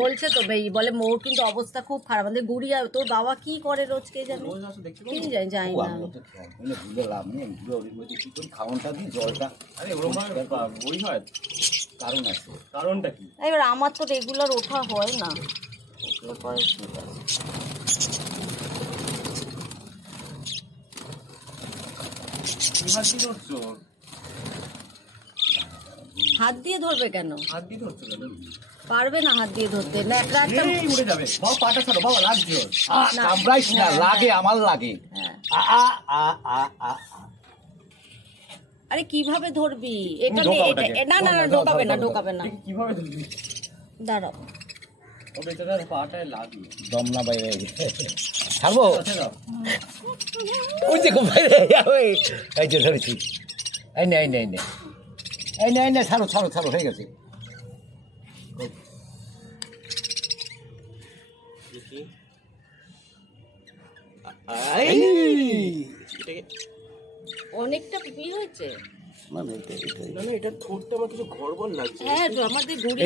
বলছে তো ভাই, বলে মোর কিন্তু অবস্থা খুব খারাপ, আমাদের গুড়িয়া। তোর বাবা কি করে রোজ কে জানে, কি জানি না। কারণটা কি? এবার আমার তো রেগুলার ওঠা হয় না। হাত দিয়ে ধরবে কেন? হাত দিয়ে ধরছে কেন? পারবে না হাত দিয়ে ধরতে, না একটা উড়ে যাবে। বাবা পাটা ছাড়ো, বাবা লাগছে। কামড়াইস না, লাগে আমার লাগে। আরে কিভাবে ধরবি এটা? না না না, ঢোকাবে না, ঢোকাবে না। কিভাবে ধরবি? দাঁড়াও, ও বেচারার পাটায় লাগে, দম না বাইরে গেছে। ছাড়বো? ওই দেখো বাইরে, এই যে ধরেছি। এই নে, এই নে, এই নে, এই নে, এই নে, ছাড়ো ছাড়ো ছাড়ো, হয়ে গেছে। অনেকটা পিপি হয়েছে। এটা ঠোঁটটা আমার কিছু গড়বড় লাগছে। হ্যাঁ, আমাদের গুড়ি।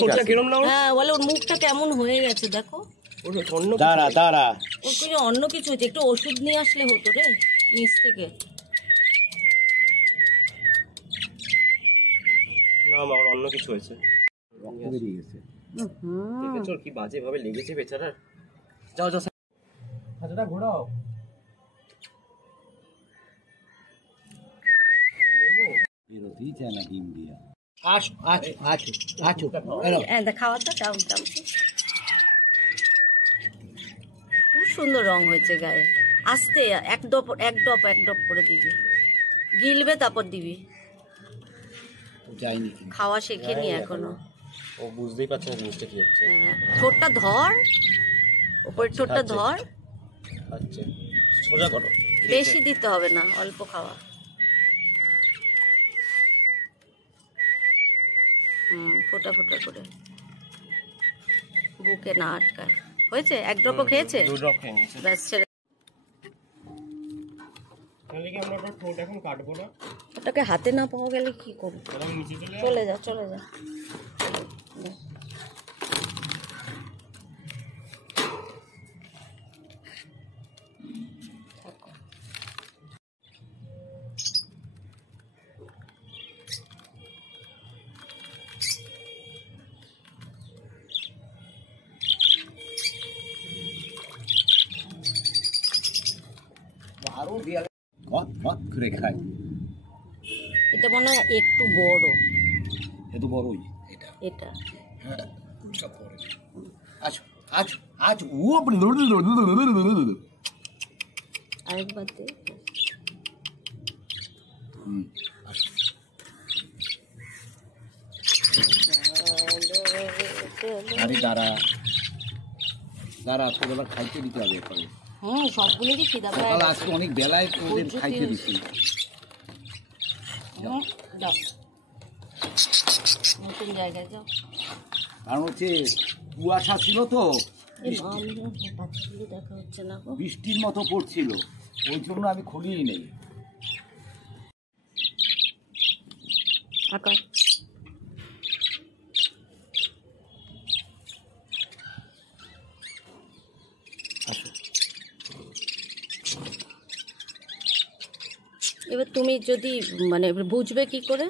ঠোঁটটা কিরম না? হ্যাঁ, বলে ওর মুখটা কেমন হয়ে গেছে দেখো। দাঁড়া দাঁড়া, ওর কিছু অন্য কিছু হয়েছে, একটু ওষুধ নিয়ে আসলে হতো রে নিচ থেকে। না আমার অন্য কিছু হয়েছে, রক্ত বেরিয়ে গেছে। দেখেছো কি বাজে ভাবে লেগেছে বেচারার। যাও যাও, হাতটা ঘোরাও। বেরোতেই চায় না ডিম দিয়া। আসো আসো আসো আসো, খাওয়াটা চাও চাও। খুব সুন্দর রং হয়েছে গায়ে। আস্তে এক ডপ এক ডপ এক ডপ করে দিবি, গিলবে তারপর দিবি। যাইনি, খাওয়া শেখেনি এখনো, ও বুঝতেই পারছে না জিনিসটা কি হচ্ছে। ঠোঁটটা ধর, উপরের ঠোঁটটা ধর। আচ্ছা সোজা করো, বেশি দিতে হবে না, অল্প খাওয়া। ফোটা ফোটা করে, বুকে না আটকায়। হয়েছে? এক ড্রপও খেয়েছে? 2 ড্রপ খেয়ে নিয়েছে। ব্যাস ছেড়ে। তাহলে কি আমরা ওটা ঠোঁট এখন কাটবো না? ওটাকে হাতে না পাওয়া গেলে কি করবো? নিচে চলে যা, চলে যা। করে খাই। এটা মনে হয় একটু বড়, এত বড়ই এটা। এটা হ্যাঁ, সব পরে। আচ্ছা আচ্ছা আচ্ছা, ও আরেকবার দে। আরে দাঁড়া দাঁড়া, তোর এবার খাইতে দিতে হবে এরপরে। সবগুলোরই খিদা পায়। সকাল আজকে অনেক বেলায় তোদের খাইতে দিছি। যাও নতুন জায়গায় যাও। কারণ হচ্ছে কুয়াশা ছিল তো, দেখা হচ্ছে না, বৃষ্টির মতো পড়ছিল, ওই জন্য আমি খুলিই নেই। এবার তুমি যদি মানে বুঝবে কি করে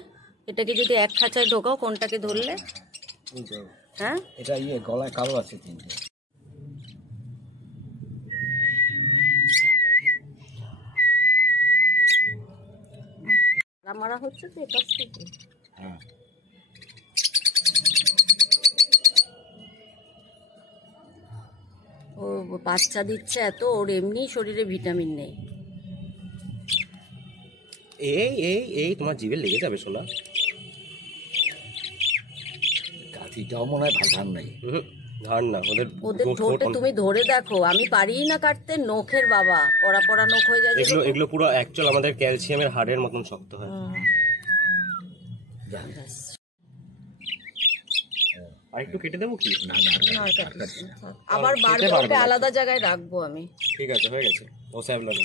এটাকে, যদি এক খাঁচায় ঢোকাও কোনটাকে ধরলে? হ্যাঁ, এটা গলায় কালো আছে তিনটে। মারা হচ্ছে তো এটা থেকে। হ্যাঁ, ও বাচ্চা দিচ্ছে এত, ওর এমনি শরীরে ভিটামিন নেই। এই এই এই তোমার জিভে লেগে যাবে সোনা। কাঠিটাও মনে হয় ধার নাই। ধার না, ওদের ঠোঁটে তুমি ধরে দেখো, আমি পারি না কাটতে, নখের বাবা পড়া পড়া নখ হয়ে যায়। এগুলো পুরো অ্যাকচুয়াল আমাদের ক্যালসিয়ামের হাড়ের মতন শক্ত হয়। আর একটু কেটে দেবো কি? না না না, আর কাটিস না, থাক। আবার বারবার ওকে আলাদা জায়গায় রাখবো আমি। ঠিক আছে, হয়ে গেছে। ও স্যাভলন।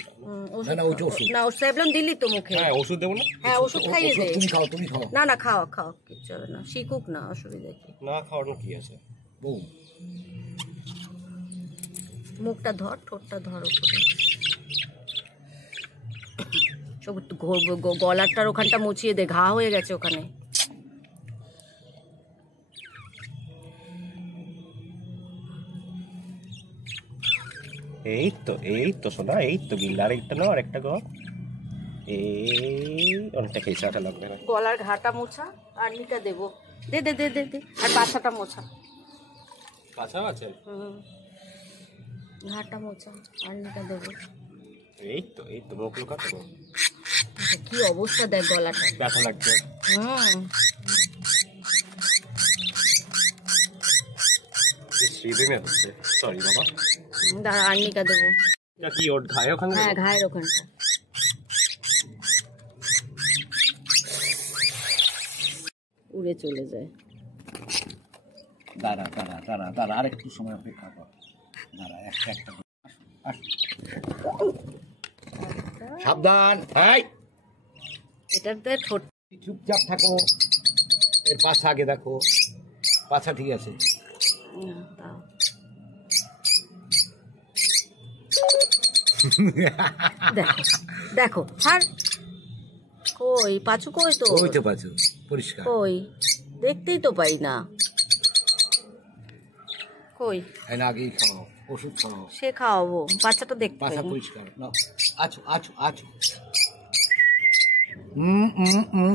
ওষুধ না, না, ওইটা ওষুধ। না, ও স্যাভলন দিলি তো মুখে। হ্যাঁ, ওষুধ দেবো না? হ্যাঁ, ওষুধ খাইয়ে দে। তুমি খাও, তুমি খাও। না না, খাও খাও, কিচ্ছু হবে না, শিখুক না, অসুবিধা কি। না খাওয়ানো কি আছে? বউ মুখটা ধর, ঠোঁটটা ধর উপরে। সব একটু গলাটার ওখানটা মুছিয়ে দে, ঘা হয়ে গেছে ওখানে। এই তো শোনা, এই তো গিল্লা। আরেকটা নাও, আরেকটা গো। এই অনেকটা খেয়েছে, আটা লাগবে না। গলার ঘাটা মোছা, আর নিটা দেবো। দে দে দে দে দে, আর পাছাটা মোছা। কাঁচা আছে? ঘাটা মোছা, আর নিটা দেবো। এই তো মুখ লুকাতে। কি অবস্থা দেখ গলাটা। ব্যথা লাগছে। শ্রীদেবী হচ্ছে, সরি বাবা। দাঁড়া, আর্নিকা দেবো। এটা কি ওর ঘায়ে ওখানে? হ্যাঁ, ঘায়ের ওখানটা। উড়ে চলে যায়। দাঁড়া দাঁড়া দাঁড়া দাঁড়া, আরেকটু সময় অপেক্ষা কর। দাঁড়া, একটা একটা করে। সাবধান। এই এটাতে ঠোঁট। চুপচাপ থাকো। এর পাছা আগে দেখো, পাছা ঠিক আছে। দাও। দেখো দেখো, আর কই পাঁচু, কই তো, ওই তো পাছু পরিষ্কার। কই দেখতেই তো পাই না। কই এর আগেই খাও, ওষুধ খাও। সে খাওয়াবো, বাচ্চাটা দেখতে পাছা পাই না। পরিষ্কার নাও। আছো আছো আছো।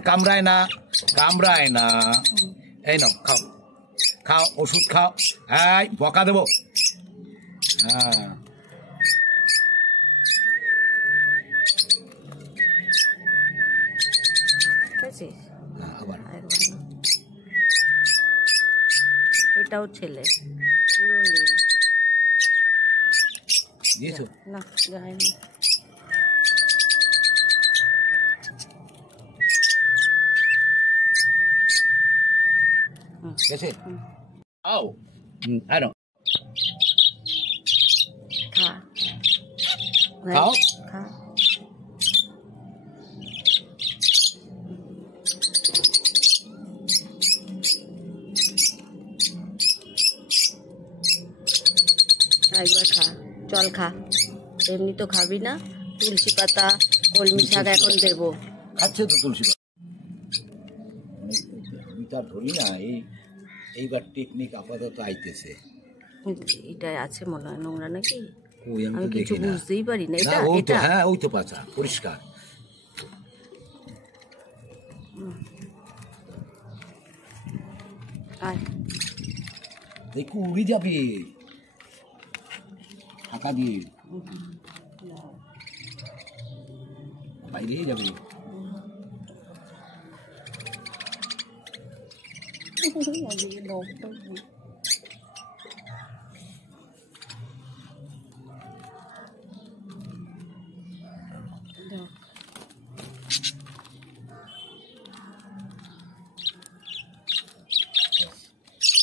কামড়ায় না, কামড়ায় না। এই নাও, খাও খাও, ওষুধ খাও। এই বকা দেবো। হ্যাঁ, বুঝেছিস? আবার এটাও ছেলে, পুরো নীল। দিয়েছো? না, যায়নি। গেছে? আও, আনো। খা, খাও। খা। একবার খা, চল খা। এমনি তো খাবি না। তুলসী পাতা, কলমি শাক এখন দেবো। খাচ্ছে তো তুলসী পাতা। আমি তার ধরি না, এইবার টেকনিক আপাতত আইতেছে। এটাই আছে মনে হয়, নোংরা নাকি? ওই আমি আমি তো কিছু দেখি না। বুঝতেই পারি না। না, এটা ওই তো, এটা হ্যাঁ ওই তো পাছা পরিষ্কার। আয়। দেখো উড়ে যাবে ফাঁকা দিয়ে, বাইরে যাবে।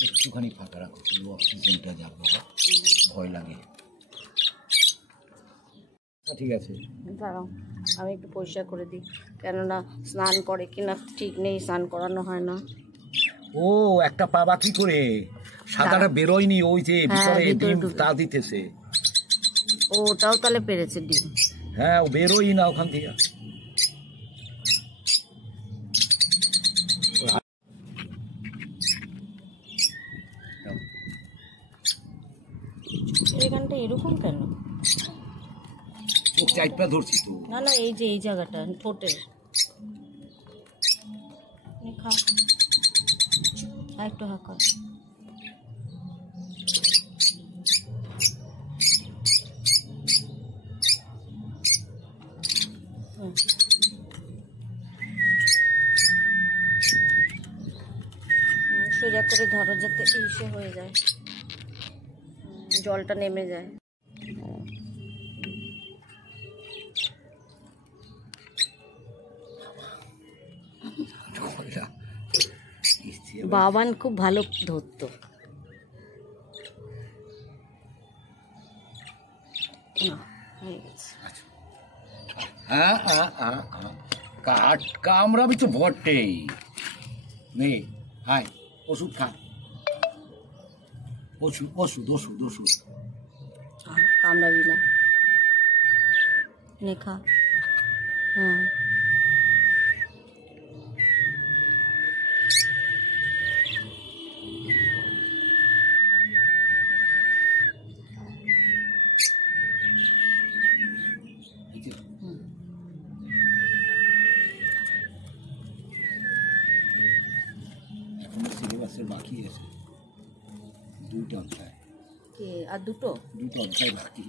একটুখানি ফাঁকা রাখো, পুরো অক্সিজেনটা যাক বাবা, ভয় লাগে। ঠিক আছে, দাঁড়াও, আমি একটু পরিষ্কার করে দিই, কেননা স্নান করে কিনা ঠিক নেই, স্নান করানো হয় না। ও একটা পাবা কি করে, সাদাটা বেরোয়নি, ওই যে ভিতরে ভিতরে ডিম ঢুকে। তা দিতেছে। ওটাও তাহলে পেরেছে ডিম। হ্যাঁ, ও বেরোই না ওখান থেকে। এখানটা এরকম কেন? চোখ চাইপা ধরছি তো। না না, এই যে এই জায়গাটা ঠোঁটের। খা, আর একটু হাঁকা। সোজা করে ধরো যাতে ইসে হয়ে যায়, জলটা নেমে যায়। বাবান খুব ভালো ধরতো। না, হয়ে গেছে। হ্যাঁ কামড়াবি তো বটেই। নে হাই ওষুধ খা, ওষুধ ওষুধ ওষুধ ওষুধ। কামড়াবি না, নে খা। হুম, এই যে এখনো সিলেবাসের বাকি আছে, 2টা অধ্যায়, আর দুটো। 2টা অধ্যায় বাকি।